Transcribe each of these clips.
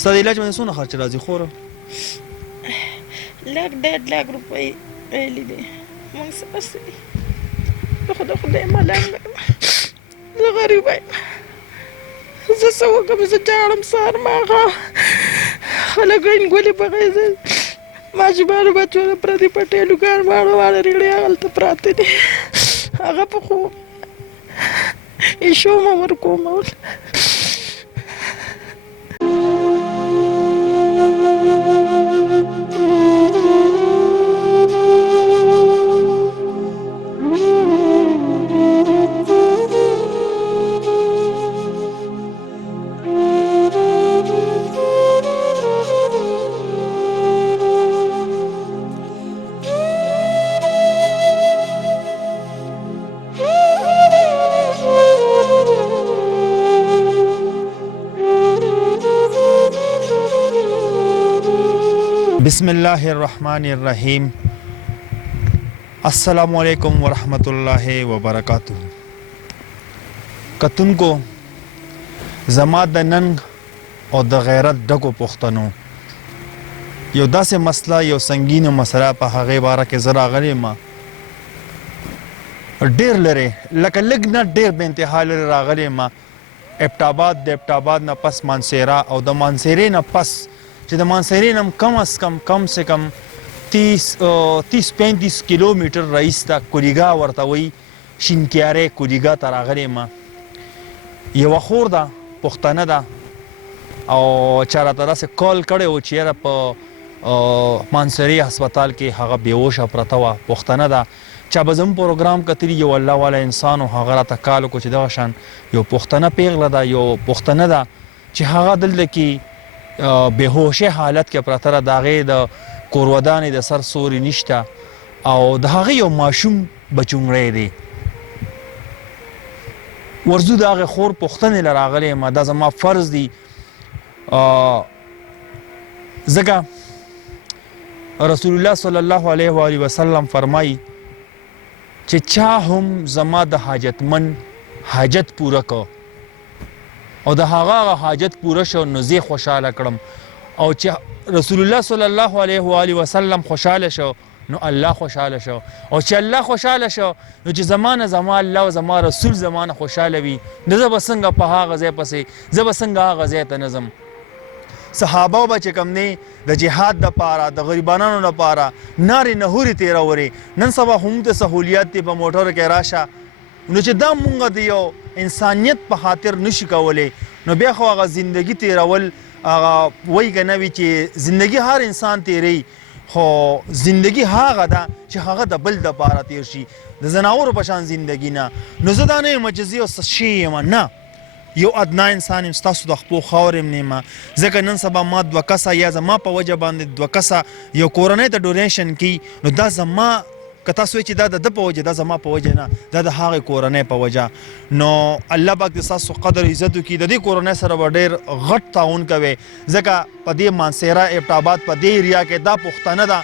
ستا د علاج باندې څونه خرچ راځي خوره؟ 1.5 روپۍ ویلي دي موږ سره څه دي. زه خو د خدای ملنګه یم، زه غریبه یم، زه څه وکړم؟ زه جاړم سهار ماښام، خلک ګولې بغیر ماشومانو بچو د پردي پټې لوګان واړه ریړې هغلته پراته دي، هغه په خوب ایشومه ورکومول. بسم الله الرحمن الرحیم. السلام علیکم ورحمۃ اللہ وبرکاتہ. کتونکو زما د ننګ او د غیرت ډکو پښتنو یو داسې مسله، یو سنگینه مسله په هغې باره کې زه راغلی یم. ډېر لرې لکه لږ نه ډېر بې انتها لرې راغلی یم. ابټاباد، د ابټاباد نه پس مانسیرا، او د مانسیرې نه پس چې د مانسیرې نه کم سے کم 30-35 کیلومیټر رایسته کولیګا ورته وایي، شینکیارې کولیګا ته راغلی یم. یوه خور ده، پښتنه ده، او چا راته داسې کال کړی و چې یاره په مانسیرې هسپتال کې هغه بېهوشه پرته وه، پښتنه ده. چا به زموږ پروګرام کتلي، یو الله والا انسان و، هغه راته کال وکړو چې دغه شان یو پښتنه پیغله ده، یو پښتنه ده چې هغه دلته کې بېهوشه حالت کې پرته ده، د هغې د کورودانې د سر سوري نشته، او د هغې یو ماشوم بچونګړی دی. ورځو د هغې خور پوښتنې له راغلی یم. دا زما فرض دی، ځکه رسول الله صلی الله علیه و آله وسلم فرمایي چې چا هم زما د حاجتمن حاجت پوره کو او د هغه حاجت پوره شو، نو زه خوشاله کړم، او چې رسول الله صلی الله علیه و آله وسلم خوشاله شو، نو الله خوشاله شو، او چې الله خوشاله شو، نو چې زما الله او زما رسول زمانه خوشاله وي، نو زه به څنګه په هغه ځای پسې، زه به څنګه هغه ځای ته نه ځم. صحابه به چې کوم دی د جهاد دپاره، د غریبانو لپاره نارې نهورې تېرولې. نن سبا هم ته سهولیت دی، په موټرو کې راشه، نو چې دا مونږ د یو انسانیت په خاطر نشي کولی، نو بیا خو هغه زندگی تیرول، هغه وایي که نه وي چې زندگی هر انسان تیروي، خو زندگی هغه ده چې هغه د بل دپاره تیر شي، د ځناورو په شان زندگی نه. نو زه دا نه یم چې زه یو څه شی یم، نه، یو ادنا انسان یم، ستاسو د خپلو خاورې یم نه یم. ځکه نن سبا ما 2 کسه یا زما په وجه باندې 2 کسه یو کورنۍ ته ډونیشن کوي، نو دا زما، که تاسو وایئ چې دا د ده په وجه، دا زما په وجه نه، دا د هغې کورنۍ په وجه. نو الله پاک د ستاسو قدر عزت وکړي. د دې کورنۍ سره به ډېر غټ تعاون کوئ، ځکه په دې مانسیرا ابټاباد په دې ایریا کې دا پښتنه ده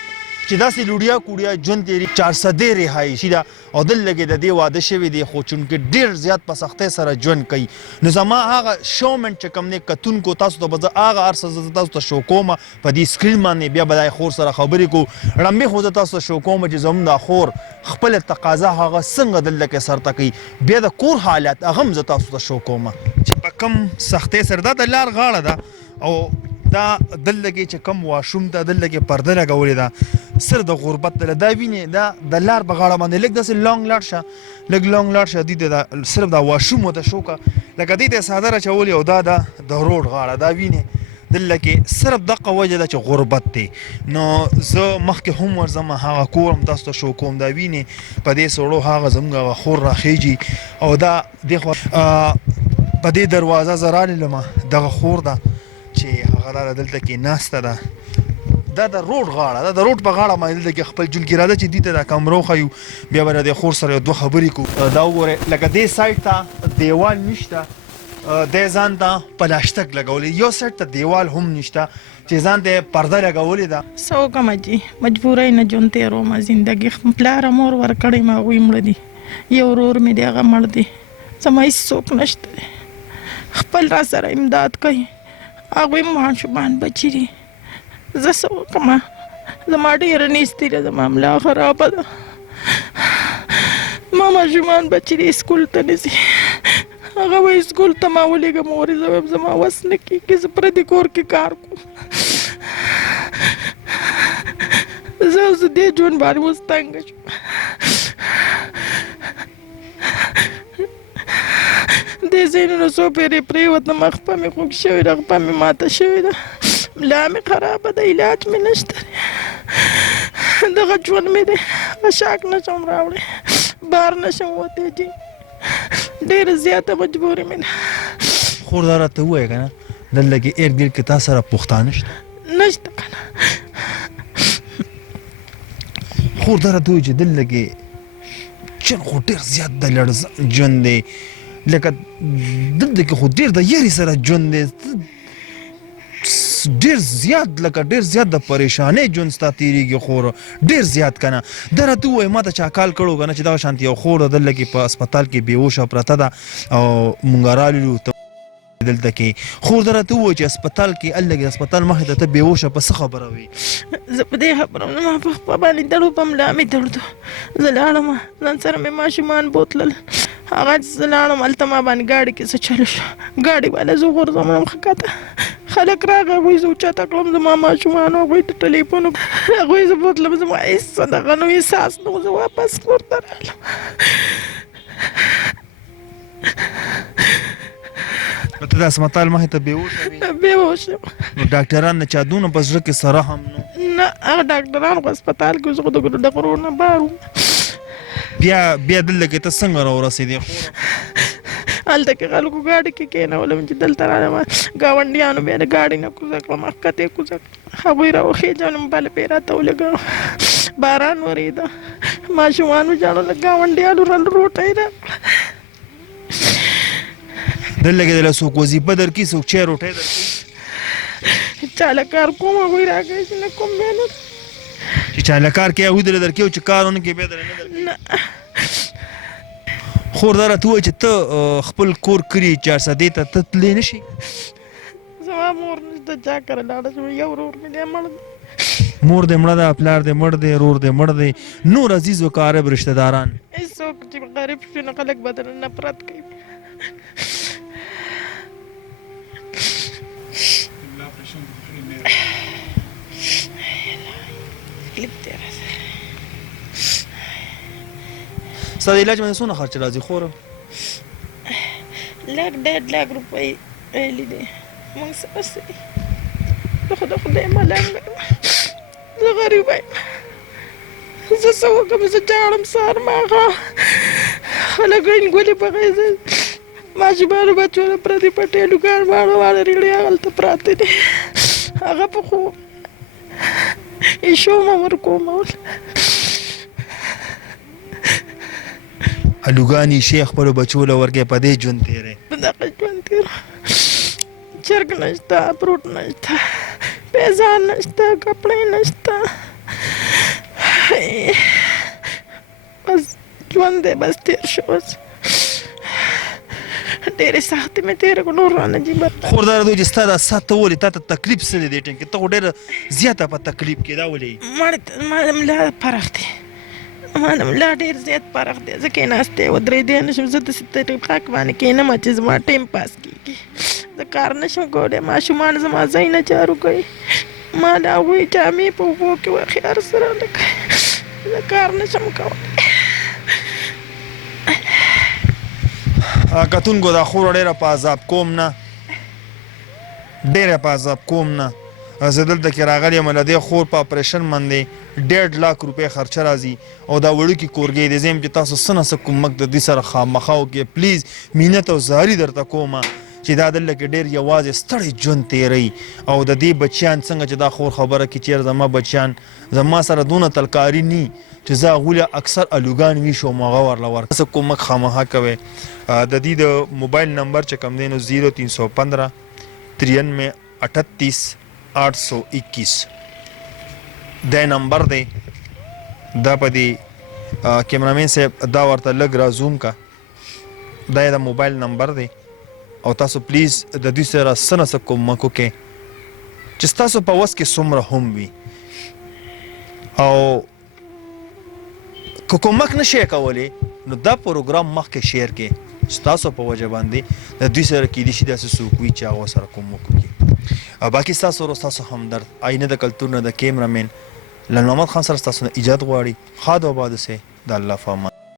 چې داسې لوډیا کوډیا ژوند تېري، 400 رهایشي ده، او دلته کې د دې واده شوي دی، خو چونکې ډېر زیات په سختۍ سره ژوند کوي. نو زما هغه شومنټ چې کوم دی کتونکو، تاسو ته به زه هغه هر څه زه تاسو ته شو کوم په دې سکرین باندې، بیا به د خور سره خبرې کوو. ړمبې خو زه تاسو ته شو کوم چې زموږ دا خور خپله تقاضا هغه څنګه دلته کې سرته کوي، بیا د کور حالت هغه هم زه تاسو ته شو کوم چې په کوم سختۍ سره. دا د لار غاړه ده، او دا دلته کې چې کوم واشوم ته دلته کې پرده لګولې ده، سر د غربت ته دا وینې، دا د لار په غاړه باندې لږ داسې لانګ لاړ شه، لږ لانګ لاړ شه، دې ته صرف دا واشوم ورته شو که لکه دې ته څادر اچولې، او دا د روډ غاړه دا وینې، دلته کې صرف دغه وجه ده چې غربت دی. نو زه مخکې هم ورځم، هغه کور هم تاسو ته شو کوم، دا وینې په دې سړو هغه زموږ هغه خور راخیږي، او دا دې خوا په دې دروازه زه راللم، دغه خور ده چې هغه دلته کې ناسته ده، دا د روډ غاړه، دا د روډ په غاړه باندې دلته کې خپل جون کې راځه چې دې ته دا کمرو ښیو، بیا به د خور سره 2 خبرې کوو. دا وګورئ، لکه دې سایډ ته دیوال نشته، دی ځان ته پلاسټک لګولی، یو سایډ ته دیوال هم نشته چې ځان ته پرده لګولې ده. څه وکړم جي، مجبوری نه ژوند تېروم، زندګي پلار مور ورکړی ما، هغوی مړه دي، یو ورور مې دی هغه مړ دی، زما هېڅ څوک نشته دی، خپل را سره امداد کوي، هغوی ماشومان بچي دي زه څه وکړمه زما ډېره نیستي ده زما ملا خرابه ده ما ماشومان بچي دي سکول ته نه ځي هغه وایي سکول ته ما ولېږه مورې زه وایم زما وس نه کېږي زه پردي کور کې کار کوم زه اوس دې ژوند باندې اوس تنګه شوم دې ځایونو څو پیرې پرېوتم خپه مې خوږ شوې ده خپه مې ماته شوې ده ملا مې خرابه ده علاج مې نشته دغه ژوند مې دی شاک نشم راوړی بار نشم وتی جي ډېره زیاته مجبوري مې ده خور دا راته ووایه که نه دلته کې ارد ګرد کې تا سره پښتانه شته نشته که نه خور دا راته ووایه چې دلته کې ژوند خو ډېر زیات د لړزان ژوند دی لکه دلته کې خو ډېر د یاري سره ژوند دی ډېر زیات لکه ډېر زیات د پریشانۍ ژوند ستا تېرېږي خور ډېر زیات که نه دا راته ووایه ما ته چا کال کړو که نه چې دغه شانتې یو خور ده دلته کې په اسپتال کې بېهوشه پرته ده او مونږ راللو دلته کې خور دا راته ووایه چې اسپتال کې هلته کې اسپتال مخې ته ته بېهوشه په څه خبره وې زه په دې خبره وم ما په خپه باندې دړو په ملا مې درد و زه لاړم ځان سره مې ماشومان بوتلل هغه چې زه لاړم هلته ما باندې ګاډي کې څه چلو شو ګاډي والا زه غورځوم ښکته خلک راغی هغوی زه اوچته کړم زما ماشومانو هغوی د ټلیفون هغوی زه بوتلم زما هېڅ دغه نه و احساس نه و زه واپس کور ته راغلم ته د اسپتال مخې ته بېهوشه وې بېهوشه یم نو ډاکټران نه چا دونه په زړه کې سره هم نو نه هغه ډاکټران خو اسپتال کې اوس خو د غرو نه بار وو بیا دلته کې ته څنګه راورسېدې خور هلته کې خلکو ګاډي کې کېنولم چې دلته رالم ګاونډیانو بیا د ګاډي نه کوزه کړم ښکته یې کوزه کړم هغوی راوخېجولم بله پې راته ولګوم باران ورېده ماشومانو ژړل ګاونډیانو رل روټۍ راکړه دلته کې دله څوک وظیفه درکړي څوک چای روټۍ درکړي چا له کار کوم هغوی راکوي چې نه کوم بیا نه چې چا له کار کوي هغوی دله درکوي او چې کار ونه کوي بیا دله نه درکوي نه خور دا راته ووایه چې ته خپل کور کلي چارسدې ته ته تللی نه شي زما مور نشته چا کره لاړه شم یو ورور مې دی مړ دی مور دې مړه ده پلار دې مړ دی رور دې مړ دی نور عزیز و قارب رشته داران هېڅوک چې غریب شي نو خلک به درنه نفرت کوي ستا د علاج باندې څونه خرچه راځي خوره لږ 1.5 لک روپۍ ویلي دي موږ سره څه دي زه خو د خدای ملنګه یم زه غریبه یم زه څه وکړم زه جاړم سهار ماښام خلک ګلې بغې زه ماشومانو بچو پردي پټې لوګان واړه ریړې هغلته پراته دي هغه په خوب ایشو مه ورکومول هلوګانې شی خپلو بچو له ورکې په دې ژوند تېری په دغه ژوند تېر چرګ نشته فروټ نشته پیزار نشته کپړې نشته بس ژوند دی بس تېر شو اوس ډېرې سختې مې تېرې کړو نور رانه ځي خور دا راته وایي چې ستا دا سات ته ولې تا ته تکلیف څه دی دې ټایم کې ته خو ډېره زیاته په تکلیف کې دا ولې ما د ملا فرق دی ما د ملا ډېر زیات فرق دی زه کېناستې ودرېدی نشم زه داسې طریقه باندې کېنم چې زما ټایم پاس کېږي زه کار نشم کولی ماشومان زما ځای نه جارو کوي ما د هغوی جامې په اوبو کې واخې هر څه رانه کوي زه کار نشم کولی کتونکو دا خور ډېره په عذاب کوم نه ډېره په عذاب کوم نه زه دلته کې راغلی یم له دې خور په اپریشن باندې 1.5 لک روپۍ خرچه راځي او دا وړوکي کورګۍ دی زه یم چې تاسو څه نه څه کومک د دې سره خامخا وکړئ پلیز مینت او زاري درته کومه چې دا دلته کې ډېر یوازې ستړی ژوند تېروي او د دې بچیان څنګه چې دا خور خبره کړي چېرې زما بچیان زما سره دونه تلکاري نی چې زه هغوی له اکثر الوګان ویشم هغه ورله ورکړم کومک خامخا کوئ د دې د موبایل نمبر چې کوم دی نو 0315 93 38 821 دا نمبر دی دا په دې کیمرامین صاحب دا ورته لږ را زوم کا دا د موبایل نمبر دی او تاسو پلیز د دوی سره څه نه څه کومک وکړئ چې ستاسو په وس کې څومره هم وي او که کومک نشئ کولی نو دا پروګرام مخکې شیر کې ستاسو په وجه باندې د دوی سره کیدای شي داسې څوک وي چې هغه سره کوم وکړي او باقي ستاسو ورو ستاسو همدرد آینه د کلتور نه د کیمرامین لن محمد خان سره ستاسو نه ایجاد غواړي خاد و آباد اوسئ د الله په امان